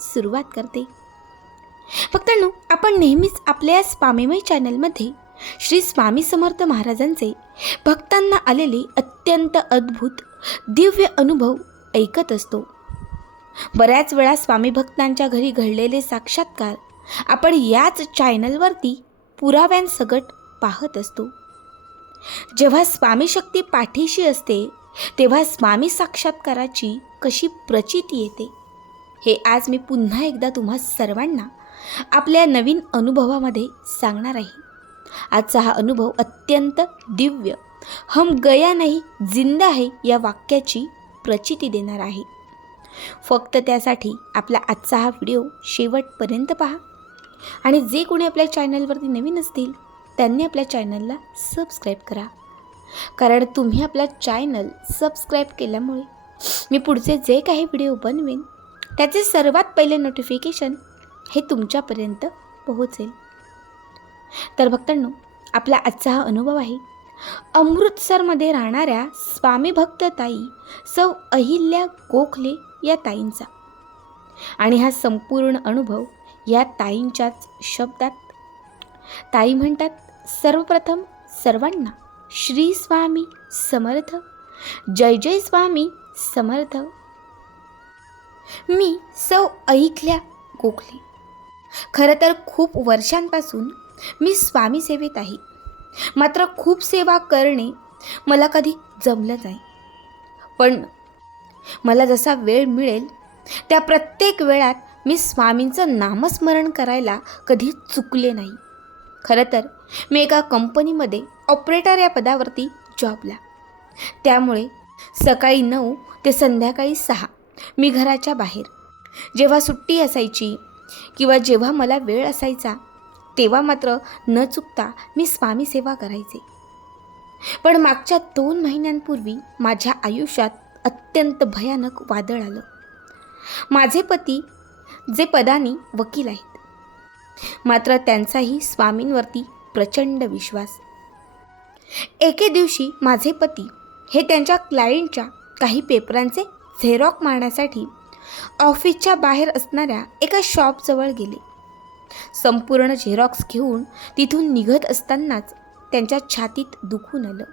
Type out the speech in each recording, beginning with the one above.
सुरुवात करते. फक्त आपण नेहमीच आपल्या या स्वामीमय चॅनलमध्ये श्री स्वामी समर्थ महाराजांचे भक्तांना आलेले अत्यंत अद्भुत दिव्य अनुभव ऐकत असतो. बऱ्याच वेळा स्वामी भक्तांच्या घरी घडलेले साक्षात्कार आपण याच चॅनलवरती पुराव्यांसकट पाहत असतो. जेव्हा स्वामी शक्ती पाठीशी असते तेव्हा स्वामी साक्षात्काराची कशी प्रचिती येते? हे आज मी पुन्हा एकदा तुम्हा सर्वांना आपल्या नवीन अनुभवामध्ये सांगणार आहे. आजचा हा अनुभव अत्यंत दिव्य हम गया नाही जिंदा आहे या वाक्याची प्रचिती देणार आहे. फक्त त्यासाठी आपला आजचा हा व्हिडिओ शेवटपर्यंत पहा. आणि जे कोणी आपल्या चॅनलवरती नवीन असतील त्यांनी आपल्या चॅनलला सबस्क्राईब करा. कारण तुम्ही आपला चॅनल सबस्क्राईब केल्यामुळे मी पुढचे जे काही व्हिडिओ बनवेन त्याचे सर्वात पहिले नोटिफिकेशन हे तुमच्यापर्यंत पोहोचेल. तर भक्तांनो आपला आजचा हा अनुभव आहे. अमृतसरमध्ये राहणाऱ्या स्वामी भक्त ताई सौ अहिल्या गोखले या ताईंचा. आणि हा संपूर्ण अनुभव या ताईंच्याच शब्दात. ताई म्हणतात सर्वप्रथम सर्वांना श्री स्वामी समर्थ जय जय स्वामी समर्थ मी सौ ऐकल्या गोखले. खरं तर खूप वर्षांपासून मी स्वामी सेवेत आहे. मात्र खूप सेवा करणे मला कधी जमलं नाही. पण मला जसा वेळ मिळेल त्या प्रत्येक वेळात मी स्वामींचं नामस्मरण करायला कधी चुकले नाही. खरं तर मी एका कंपनीमध्ये ऑपरेटर या पदावरती जॉबला. त्यामुळे सकाळी नऊ ते संध्याकाळी सहा मी घराच्या बाहेर. जेव्हा सुट्टी असायची किंवा जेव्हा मला वेळ असायचा तेव्हा मात्र न चुकता मी स्वामी सेवा करायचे. पण मागच्या दोन महिन्यांपूर्वी माझ्या आयुष्यात अत्यंत भयानक वादळ आलं. माझे पती जे पदानी वकील आहेत मात्र त्यांचाही स्वामींवरती प्रचंड विश्वास. एके दिवशी माझे पती हे त्यांच्या क्लायंटच्या काही पेपरांचे झेरॉक मारण्यासाठी ऑफिसच्या बाहेर असणाऱ्या एका शॉपजवळ गेले. संपूर्ण झेरॉक्स घेऊन तिथून निघत असतानाच त्यांच्या छातीत दुखून आलं.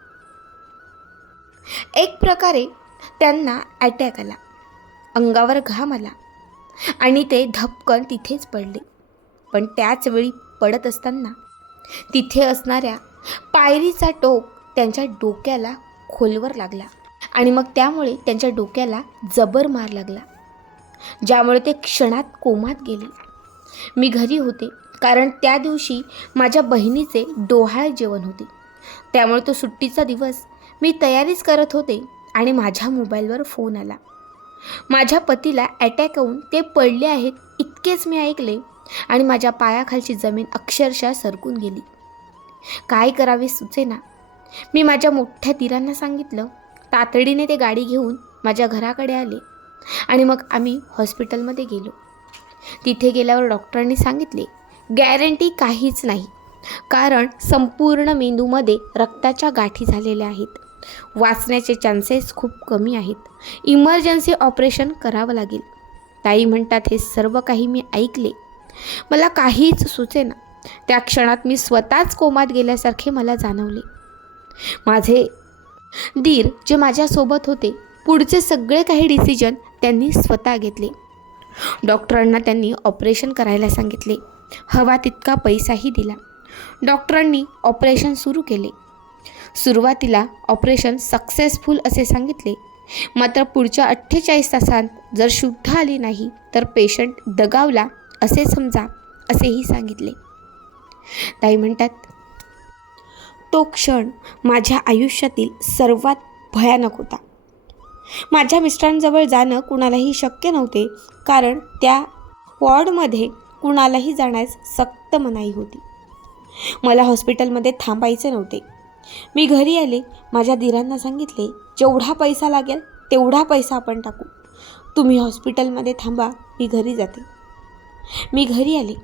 एक प्रकारे त्यांना अटॅक आला. अंगावर घाम आला आणि ते धपकन तिथेच पडले. पण त्याच वेळी पडत असताना तिथे असणाऱ्या पायरीचा टोक त्यांच्या डोक्याला खोलवर लागला. आणि मग त्यामुळे त्यांच्या डोक्याला जबर मार लागला. ज्यामुळे ते क्षणात कोमात गेले. मी घरी होते कारण त्या दिवशी माझ्या बहिणीचे डोहाळ जेवण होते. त्यामुळे तो सुट्टीचा दिवस मी तयारीच करत होते आणि माझ्या मोबाईलवर फोन आला. माझ्या पतीला अटॅक होऊन ते पडले आहेत इतकेच मी ऐकले आणि माझ्या पायाखालची जमीन अक्षरशः सरकून गेली. काय करावे सुचेना. मी माझ्या मोठ्या तिरांना सांगितलं तातडीने ते गाडी घेऊन माझ्या घराकडे आले आणि मग आम्ही हॉस्पिटलमध्ये गेलो. तिथे गेल्यावर डॉक्टरांनी सांगितले गॅरंटी काहीच नाही कारण संपूर्ण मेंदूमध्ये रक्ताच्या गाठी झालेल्या आहेत. वाचण्याचे चान्सेस खूप कमी आहेत. इमर्जन्सी ऑपरेशन करावं लागेल. ताई म्हणतात हे सर्व काही मी ऐकले. मला काहीच सुचेना. त्या क्षणात मी स्वतःच कोमात गेल्यासारखे मला जाणवले. माझे दीर जे माझ्यासोबत होते पुढचे सगळे काही डिसिजन त्यांनी स्वतः घेतले. डॉक्टरांना त्यांनी ऑपरेशन करायला सांगितले. हवा तितका पैसाही दिला. डॉक्टरांनी ऑपरेशन सुरू केले. सुरुवातीला ऑपरेशन सक्सेसफुल असे सांगितले. मात्र पुढच्या अठ्ठेचाळीस तासांत जर शुद्ध आली नाही तर पेशंट दगावला असे समजा असेही सांगितले. ताई म्हणतात तो क्षण माझ्या आयुष्यातील सर्वात भयानक होता. माझ्या मिस्टरांजवळ जाणं कुणालाही शक्य नव्हते कारण त्या वॉर्डमध्ये कुणालाही जाण्यास सक्त मनाई होती. मला हॉस्पिटलमध्ये थांबायचे नव्हते. मी घरी आले माझ्या दिरांना सांगितले जेवढा पैसा लागेल तेवढा पैसा आपण टाकू. तुम्ही हॉस्पिटलमध्ये थांबा मी घरी जाते. मी घरी आले.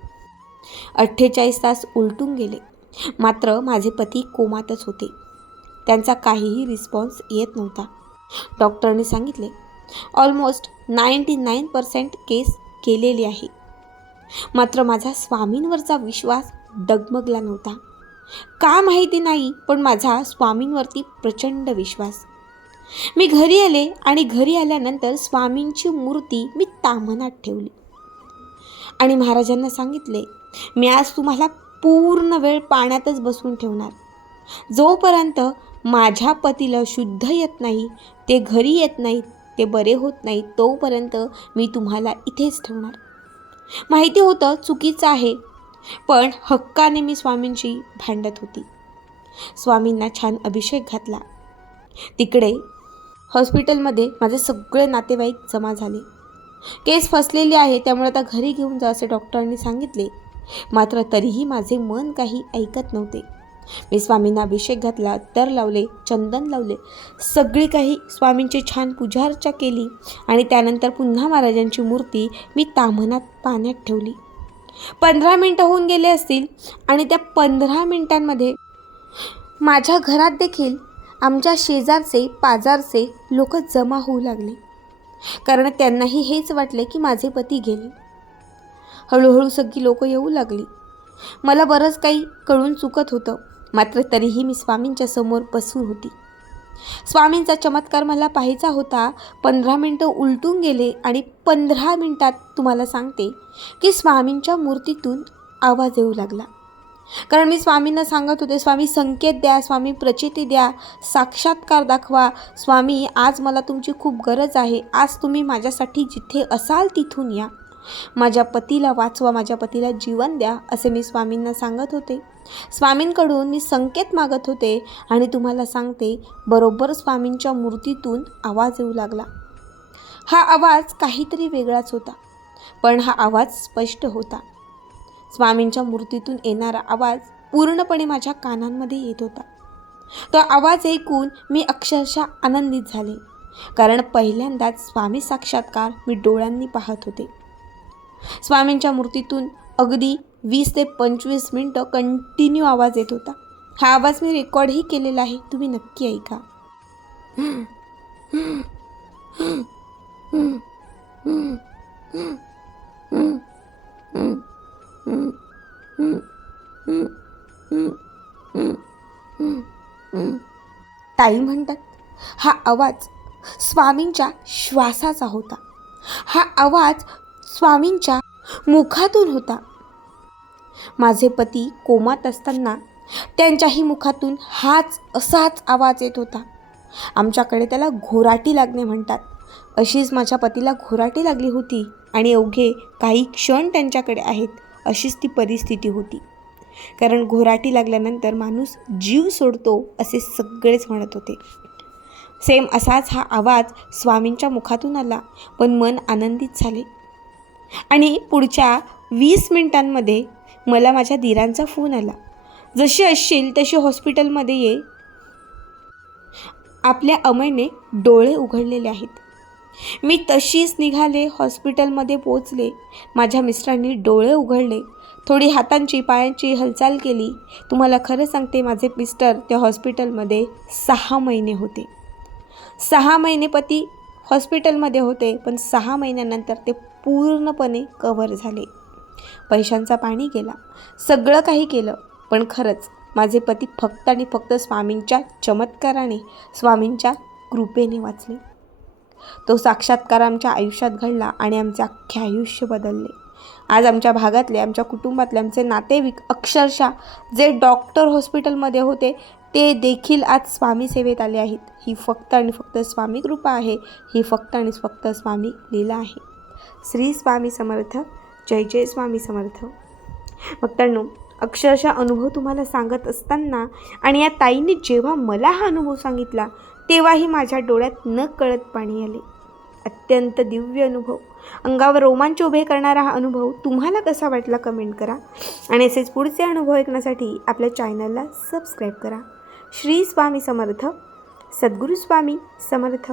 अठ्ठेचाळीस तास उलटून गेले. मात्र माझे पती कोमातच होते. त्यांचा काहीही रिस्पॉन्स येत नव्हता. डॉक्टरने सांगितले almost ninety nine percent case केलेली आहे. मात्र माझा स्वामींवरचा विश्वास डगमगला नव्हता. का माहिती नाही पण माझा स्वामींवरती प्रचंड विश्वास. मी घरी आले आणि घरी आल्यानंतर स्वामींची मूर्ती मी तामनात ठेवली. आणि महाराजांना सांगितले मी आज तुम्हाला पूर्ण वेळ पाण्यातच बसवून ठेवणार. जोपर्यंत माझ्या पतीला शुद्ध येत नाही ते घरी येत नाहीत ते बरे होत नाहीत तोपर्यंत मी तुम्हाला इथेच ठेवणार. माहिती होतं चुकीचं आहे पण हक्काने मी स्वामींशी भांडत होती. स्वामींना छान अभिषेक घातला. तिकडे हॉस्पिटलमध्ये माझे सगळे नातेवाईक जमा झाले. केस फसलेली आहे त्यामुळे आता घरी घेऊन जा असे डॉक्टरांनी सांगितले. मात्र तरीही माझे मन काही ऐकत नव्हते. मी स्वामींना अभिषेक घातला तर लावले चंदन लावले. सगळी काही स्वामींची छान पूजार्चा केली आणि त्यानंतर पुन्हा महाराजांची मूर्ती मी तामनात पाण्यात ठेवली. पंधरा मिनटं होऊन गेले असतील आणि त्या पंधरा मिनटांमध्ये माझ्या घरात देखील आमच्या शेजारचे पाजारचे लोक जमा होऊ लागले. कारण त्यांनाही हेच वाटले की माझे पती गेले. हळूहळू सगळी लोक येऊ लागली. मला बरंच काही कळून चुकत होतं मात्र तरीही मी स्वामींच्या समोर बसून होती. स्वामींचा चमत्कार मला पाहायचा होता पंधरा मिनटं उलटून गेले आणि पंधरा मिनटात तुम्हाला सांगते की स्वामींच्या मूर्तीतून आवाज येऊ लागला. कारण मी स्वामींना सांगत होते स्वामी संकेत द्या स्वामी प्रचिती द्या साक्षात्कार दाखवा. स्वामी आज मला तुमची खूप गरज आहे. आज तुम्ही माझ्यासाठी जिथे असाल तिथून या. माझ्या पतीला वाचवा माझ्या पतीला जीवन द्या असे मी स्वामींना सांगत होते. स्वामींकडून मी संकेत मागत होते आणि तुम्हाला सांगते बरोबर स्वामींच्या मूर्तीतून आवाज येऊ लागला. हा आवाज काहीतरी वेगळाच होता पण हा आवाज स्पष्ट होता. स्वामींच्या मूर्तीतून येणारा आवाज पूर्णपणे माझ्या कानांमध्ये येत होता. तो आवाज ऐकून मी अक्षरशः आनंदित झाले कारण पहिल्यांदाच स्वामी साक्षात्कार मी डोळ्यांनी पाहत होते. स्वामींच्या मूर्तीतून अगदी वीस ते पंचवीस मिनटं कंटिन्यू आवाज येत होता. हा आवाज मी रेकॉर्डही केलेला आहे. तुम्ही नक्की ऐका. ताई म्हणतात हा आवाज स्वामींच्या श्वासाचा होता. हा आवाज स्वामींच्या मुखातून होता. माझे पती कोमात असताना त्यांच्याही मुखातून हाच असाच आवाज येत होता. आमच्याकडे त्याला घोराटी लागणे म्हणतात. अशीच माझ्या पतीला घोराटी लागली होती आणि अवघे काही क्षण त्यांच्याकडे आहेत अशीच ती परिस्थिती होती. कारण घोराटी लागल्यानंतर माणूस जीव सोडतो असे सगळेच म्हणत होते. सेम असाच हा आवाज स्वामींच्या मुखातून आला पण मन आनंदित झाले. आणि पुढच्या वीस मिनिटांमध्ये मला माझ्या दिरांचा फोन आला. जशी असशील तशी हॉस्पिटलमध्ये ये. आपल्या अमयने डोळे उघडलेले आहेत. मी तशीच निघाले हॉस्पिटलमध्ये पोचले माझ्या मिस्टरांनी डोळे उघडले. थोडी हातांची पायांची हालचाल केली. तुम्हाला खरं सांगते माझे मिस्टर त्या हॉस्पिटलमध्ये सहा महिने होते. सहा महिने पती हॉस्पिटलमध्ये होते पण सहा महिन्यानंतर ते पूर्णपणे कव्हर झाले. पैशांचा पाणी गेला. सगळं काही केलं पण खरंच माझे पती फक्त आणि फक्त स्वामींच्या चमत्काराने स्वामींच्या कृपेने वाचले. तो साक्षात्कार आमच्या आयुष्यात घडला आणि आमचे अख्खे आयुष्य बदलले. आज आमच्या भागातले आमच्या कुटुंबातले आमचे नातेवाईक अक्षरशः जे डॉक्टर हॉस्पिटलमध्ये होते ते देखील आज स्वामी सेवेत आले आहेत. ही फक्त आणि फक्त स्वामी कृपा आहे. ही फक्त आणि फक्त स्वामी लीला आहे. श्री स्वामी समर्थ जय जय स्वामी समर्थ. भक्तांनो अक्षरशः अनुभव तुम्हाला सांगत असताना आणि या ताईने जेव्हा मला हा अनुभव सांगितला तेव्हाही माझ्या डोळ्यात न कळत पाणी आले. अत्यंत दिव्य अनुभव. अंगावर रोमांच उभे करणारा हा अनुभव तुम्हाला कसा वाटला कमेंट करा आणि असेच पुढचे अनुभव ऐकण्यासाठी आपल्या चॅनलला सबस्क्राईब करा. श्री स्वामी समर्थ सद्गुरू स्वामी समर्थ.